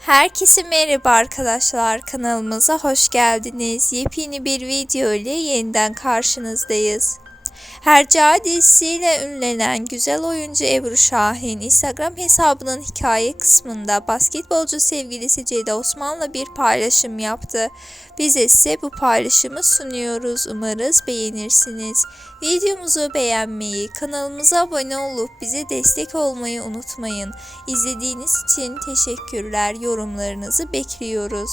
Herkese merhaba arkadaşlar kanalımıza hoş geldiniz. Yepyeni bir video ile yeniden karşınızdayız. Hercai dizisiyle ünlenen güzel oyuncu Ebru Şahin Instagram hesabının hikaye kısmında basketbolcu sevgilisi Ceyda Osman'la bir paylaşım yaptı. Biz ise bu paylaşımı sunuyoruz. Umarız beğenirsiniz. Videomuzu beğenmeyi, kanalımıza abone olup bize destek olmayı unutmayın. İzlediğiniz için teşekkürler. Yorumlarınızı bekliyoruz.